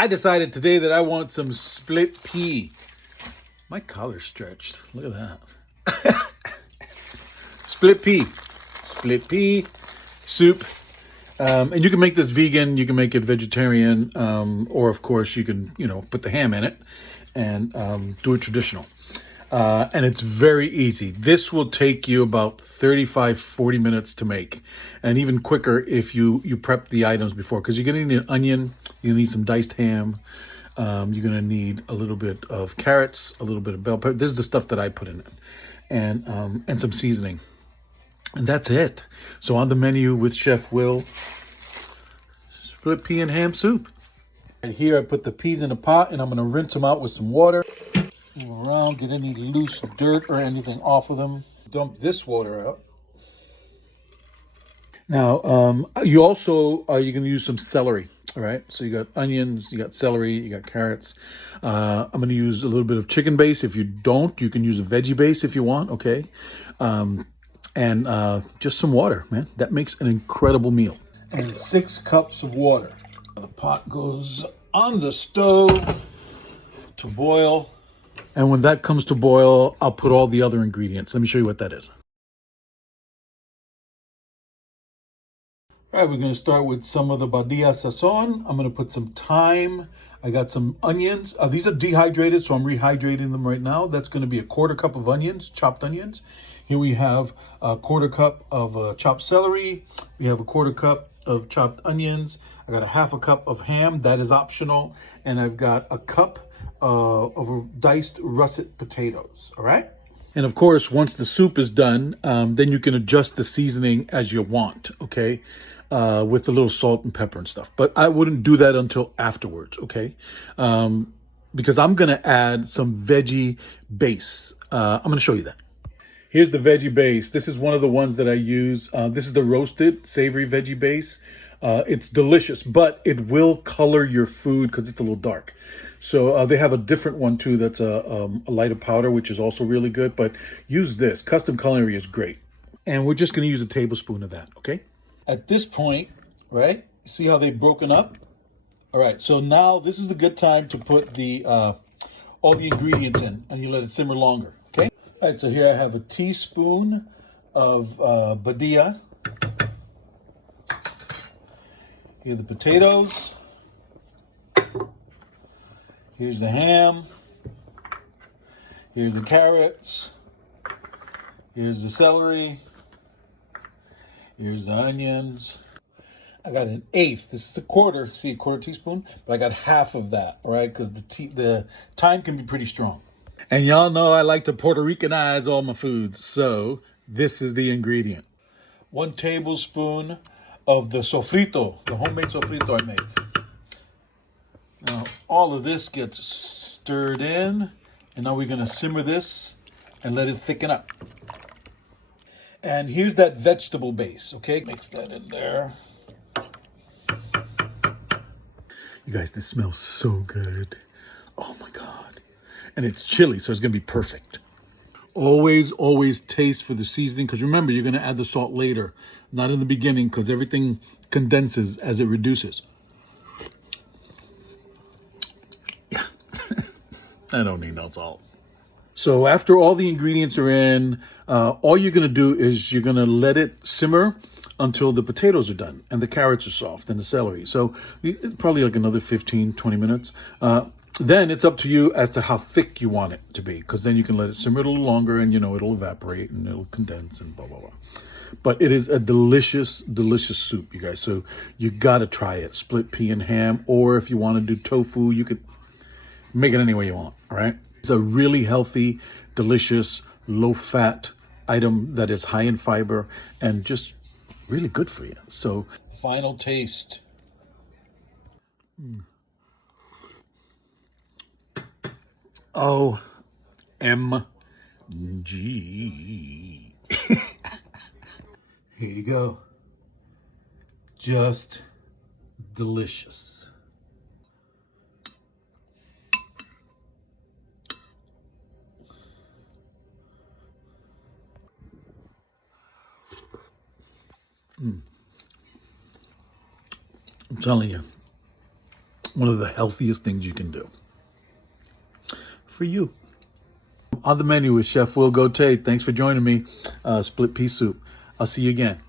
I decided today that I want some split pea. My collar's stretched. Look at that. Split pea soup. And you can make this vegan, you can make it vegetarian, or of course you can, put the ham in it and do it traditional. And it's very easy. This will take you about 40 minutes to make, and even quicker if you prep the items before, because you're going to need an onion, you're going to need some diced ham, you're going to need a little bit of carrots, a little bit of bell pepper. This is the stuff that I put in it, and some seasoning. And that's it. So on the menu with Chef Will, split pea and ham soup. And here I put the peas in a pot, and I'm going to rinse them out with some water. Move around, get any loose dirt or anything off of them. Dump this water out. Now, you also you're going to use some celery. All right, so you got onions, you got celery, you got carrots. I'm going to use a little bit of chicken base. If you don't, you can use a veggie base if you want. Okay, and just some water, man. That makes an incredible meal. And 6 cups of water. The pot goes on the stove to boil. And when that comes to boil, I'll put all the other ingredients. Let me show you what that is. All right, we're going to start with some of the BADIA Sazon. I'm going to put some thyme. I got some onions. These are dehydrated, so I'm rehydrating them right now. That's going to be a 1/4 cup of onions, chopped onions. Here we have a 1/4 cup of chopped celery. We have a 1/4 cup of chopped onions. I got a 1/2 cup of ham. That is optional. And I've got a cup of diced russet potatoes. All right. And of course, once the soup is done, then you can adjust the seasoning as you want, okay, with a little salt and pepper and stuff. But I wouldn't do that until afterwards, okay, because I'm going to add some veggie base. I'm going to show you that. Here's the veggie base. This is one of the ones that I use. This is the roasted savory veggie base. It's delicious, but it will color your food because it's a little dark. So they have a different one too that's a lighter powder, which is also really good. But use this. Custom culinary is great. And we're just going to use a tablespoon of that, okay? At this point, right, see how they've broken up? All right, so now this is the good time to put the all the ingredients in, and you let it simmer longer, okay? All right, so here I have a teaspoon of BADIA. Here are the potatoes. Here's the ham. Here's the carrots. Here's the celery. Here's the onions. I got 1/8. This is the 1/4. See, a 1/4 teaspoon, but I got 1/2 of that, all right? Because the thyme can be pretty strong. And y'all know I like to Puerto Ricanize all my foods, so this is the ingredient. 1 tablespoon of the sofrito, the homemade sofrito I make. Now, all of this gets stirred in, and now we're going to simmer this and let it thicken up. And here's that vegetable base, okay? Mix that in there. You guys, this smells so good. Oh my God. And it's chili, so it's going to be perfect. Always taste for the seasoning, because remember, you're going to add the salt later, not in the beginning, because everything condenses as it reduces. I don't need no salt. So after all the ingredients are in, all you're going to do is you're going to let it simmer until the potatoes are done and the carrots are soft and the celery. So probably like another 15, 20 minutes. Then it's up to you as to how thick you want it to be, because then you can let it simmer a little longer and, it'll evaporate and it'll condense and blah, blah, blah. But it is a delicious, delicious soup, you guys. So you got to try it. Split pea and ham, or if you want to do tofu, you could make it any way you want, all right? It's a really healthy, delicious, low-fat item that is high in fiber and just really good for you. So, final taste. OMG. Here you go. Just delicious. I'm telling you, One of the healthiest things you can do for you. On the menu with Chef Will Gotay. Thanks for joining me. Split pea soup. I'll see you again.